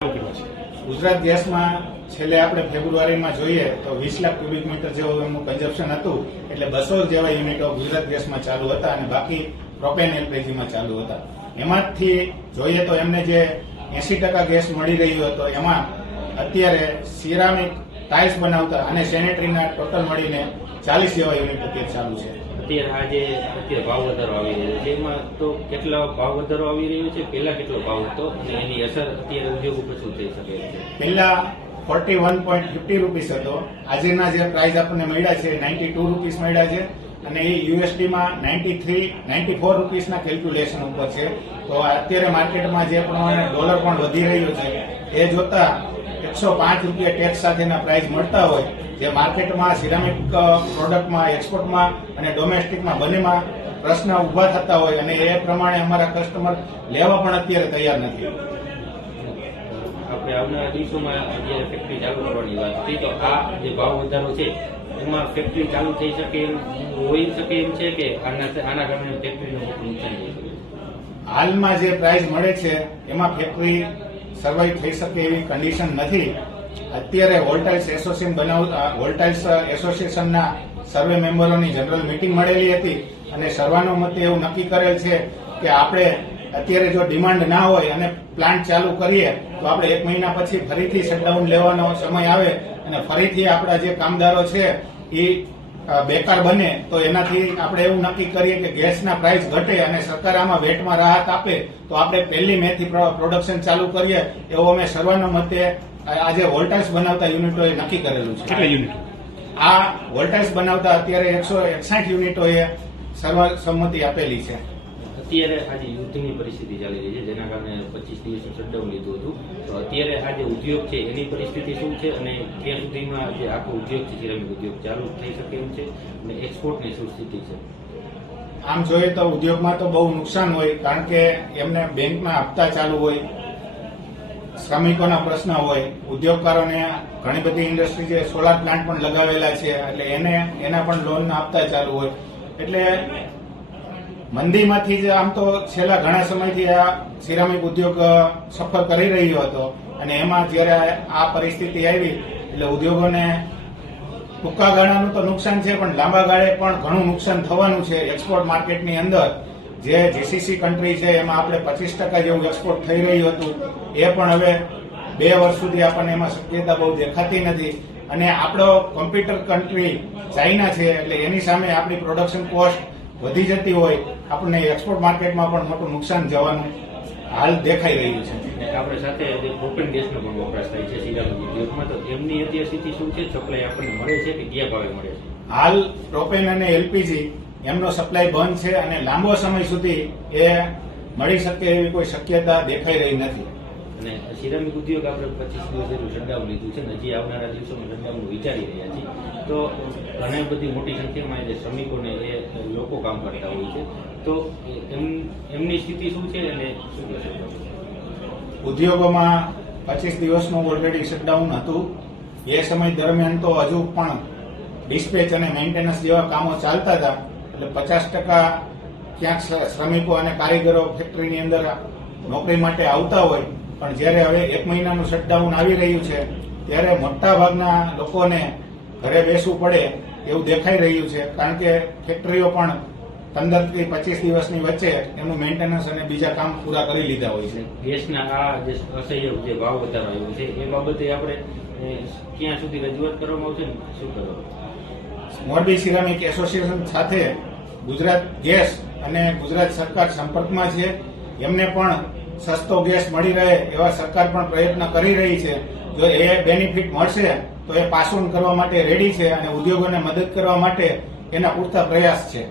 ગુજરાત ગેસમાં છેલ્લે આપણે ફેબ્રુઆરીમાં જોઈએ તો 20 લાખ ક્યુબિક મીટર જેવું એમનું કન્ઝપ્શન હતું, એટલે 200 જેવા યુનિટો ગુજરાત ગેસમાં ચાલુ હતા અને બાકી પ્રોપેન એલપીજીમાં ચાલુ હતા. એમાંથી જોઈએ તો એમને જે 80% ગેસ મળી રહ્યો હતો એમાં અત્યારે સિરામિક ટાઇલ્સ બનાવતા અને સેનેટરીના ટોટલ મળીને 40 જેવા યુનિટ અત્યારે ચાલુ છે. અત્યારે ભાવ વધારો આવી રહ્યો છે, એમાં તો કેટલા ભાવ વધારો આવી રહ્યો છે, પહેલા કેટલો ભાવ હતો અને એની અસર અત્યારે ઉદ્યોગ ઉપર શું થઈ શકે છે? પહેલા 41.50 રૂપીસ હતો, આજના જે પ્રાઇસ આપણને મળ્યા છે 92 રૂપીસ મળ્યા છે અને એ યુએસડીમાં 94 રૂપીસના કેલ્ક્યુલેશન ઉપર છે. તો અત્યારે માર્કેટમાં જે પ્રમાણે ડોલર પણ વધી રહ્યો છે એ જોતા 105 રૂપિયા ટેક્સ સાથેના પ્રાઇસ મળતા હોય, જે માર્કેટમાં સિરામિક પ્રોડક્ટમાં, એક્સપોર્ટમાં અને ડોમેસ્ટિકમાં બંનેમાં પ્રશ્ન ઉભા થતા હોય અને એ પ્રમાણે અમારા કસ્ટમર લેવા પણ અત્યારે તૈયાર નથી. આપણે આવનારા દિવસોમાં જ્યારે ફેક્ટરી ચાલુ કરવાની વાત હતી, તો આ જે ભાવ વધારો છે એમાં ફેક્ટરી ચાલુ થઈ શકે એમ હોઈ શકે એમ છે કે આના કારણે ફેક્ટરીનું મોટું નુકસાન થઈ શકે? હાલમાં જે પ્રાઇસ મળે છે એમાં ફેક્ટરી સર્વાઈવ થઈ શકે એવી કન્ડિશન નથી. અત્યારે વોલ્ટાઇલ્સ એસોસિએશનના સર્વે મેમ્બરોની જનરલ મીટિંગ મળેલી હતી અને સર્વાનુમતે એવું નક્કી કરેલ છે કે આપણે અત્યારે જો ડિમાન્ડ ના હોય અને પ્લાન્ટ ચાલુ કરીએ તો આપણે 1 મહિના પછી ફરીથી શટડાઉન લેવાનો સમય આવે અને ફરીથી આપણા જે કામદારો છે એ બેકાર બને, તો એનાથી આપણે એવું નક્કી કરીએ કે ગેસના પ્રાઇસ ઘટે અને સરકાર આમાં વેટમાં રાહત આપે તો આપણે 1 મે થી પ્રોડક્શન ચાલુ કરીએ એવું અમે સર્વાનુમતે આજે વોલ્ટાઇલ્સ બનાવતા યુનિટોએ નક્કી કરેલું છે. કેટલા યુનિટ? આ વોલ્ટાઇલ્સ બનાવતા અત્યારે 161 યુનિટોએ સર્વસંમતિ આપેલી છે. અત્યારે આજે યુદ્ધની પરિસ્થિતિ ચાલી રહી છે, જેના કારણે 25 દિવસનું શટડાઉન લીધું હતું. તો અત્યારે આ જે ઉદ્યોગ છે એની પરિસ્થિતિ શું છે અને ત્યાં સુધીમાં જે આખો ઉદ્યોગ છે, સિરામિક ઉદ્યોગ ચાલુ થઈ શકે એમ છે અને એક્સપોર્ટની શું સ્થિતિ છે? આમ જોઈએ તો ઉદ્યોગમાં તો બહુ નુકસાન હોય, કારણ કે એમને બેંકના હપ્તા ચાલુ હોય, શ્રમિકોના પ્રશ્ન હોય, ઉદ્યોગકારોને ઘણી બધી ઇન્ડસ્ટ્રી જે સોલાર પ્લાન્ટ પણ લગાવેલા છે એટલે એના પણ લોનના હપ્તા ચાલુ હોય. એટલે મંદીમાંથી જ આમ તો છેલ્લા ઘણા સમયથી આ સિરામિક ઉદ્યોગ સફર કરી રહ્યો હતો અને એમાં જ્યારે આ પરિસ્થિતિ આવી એટલે ઉદ્યોગોને ટૂંકા ગાળાનું તો નુકસાન છે પણ લાંબા ગાળે પણ ઘણું નુકસાન થવાનું છે. એક્સપોર્ટ માર્કેટની અંદર જે જીસીસી કન્ટ્રી છે એમાં આપણે 25% જેવું એક્સપોર્ટ થઈ રહ્યું હતું, એ પણ હવે 2 વર્ષ સુધી આપણને એમાં શક્યતા બહુ દેખાતી નથી અને આપણો કોમ્પ્યુટર કન્ટ્રી ચાઇના છે એટલે એની સામે આપણી પ્રોડક્શન કોસ્ટ વધી જતી હોય, આપણને એક્સપોર્ટ માર્કેટમાં પણ મોટું નુકસાન જવાનું હાલ દેખાઈ રહ્યું છે. આપણે સાથે જે પ્રોપેન ગેસનો પણ વપરાશ થાય છે સિરામિક ઉદ્યોગમાં, તો એમની અત્યારે સ્થિતિ શું છે? સપ્લાય આપણને મળે છે કે કયા ભાવે મળે છે? હાલ પ્રોપેન અને એલપીજી એમનો સપ્લાય બંધ છે અને લાંબો સમય સુધી એ મળી શકે એવી કોઈ શક્યતા દેખાઈ રહી નથી. અને સિરામિક ઉદ્યોગ આપણે 25 દિવસ જેટલું શટડાઉન લીધું છે ને હજી આવનારા દિવસોમાં શટડાઉન વિચારી રહ્યા છીએ, તો ઘણી બધી મોટી સંખ્યામાં જે શ્રમિકોને એ લોકો કામ કરતા હોય છે, તો એમની સ્થિતિ શું છે અને શું કહેશો? ઉદ્યોગોમાં 25 દિવસનું ઓલરેડી શટડાઉન હતું. એ સમય દરમિયાન તો હજુ પણ ડિસ્પેચ અને મેન્ટેનન્સ જેવા કામો ચાલતા હતા, એટલે 50% ક્યાંક શ્રમિકો અને કારીગરો ફેક્ટરીની અંદર નોકરી માટે આવતા હોય, પણ જ્યારે હવે 1 મહિનાનું શટડાઉન આવી રહ્યું છે ત્યારે મોટા ભાગના લોકોને ઘરે બેસવું પડે એવું દેખાઈ રહ્યું છે, કારણ કે ફેક્ટરીઓ પણ 15 થી 25 દિવસની વચ્ચે એનું મેન્ટેનન્સ અને બીજા કામ પૂરા કરી લીધા હોય છે. ગેસના આ જે અસહ્ય જે ભાવ વધારો આવ્યો છે એ બાબતે આપણે ક્યાં સુધી રજૂઆત કરવામાં આવશે ને શું કરવાનું? મોરબી સિરામિક એસોસિએશન સાથે ગુજરાત ગેસ અને ગુજરાત સરકાર સંપર્કમાં છે. એમને પણ સસ્તો ગેસ મળી રહે એવા સરકાર પણ પ્રયત્ન કરી રહી છે. જો એ બેનિફિટ મળશે તો એ પાસ ઓન કરવા માટે રેડી છે અને ઉદ્યોગોને મદદ કરવા માટે એના પૂરતા પ્રયાસ છે.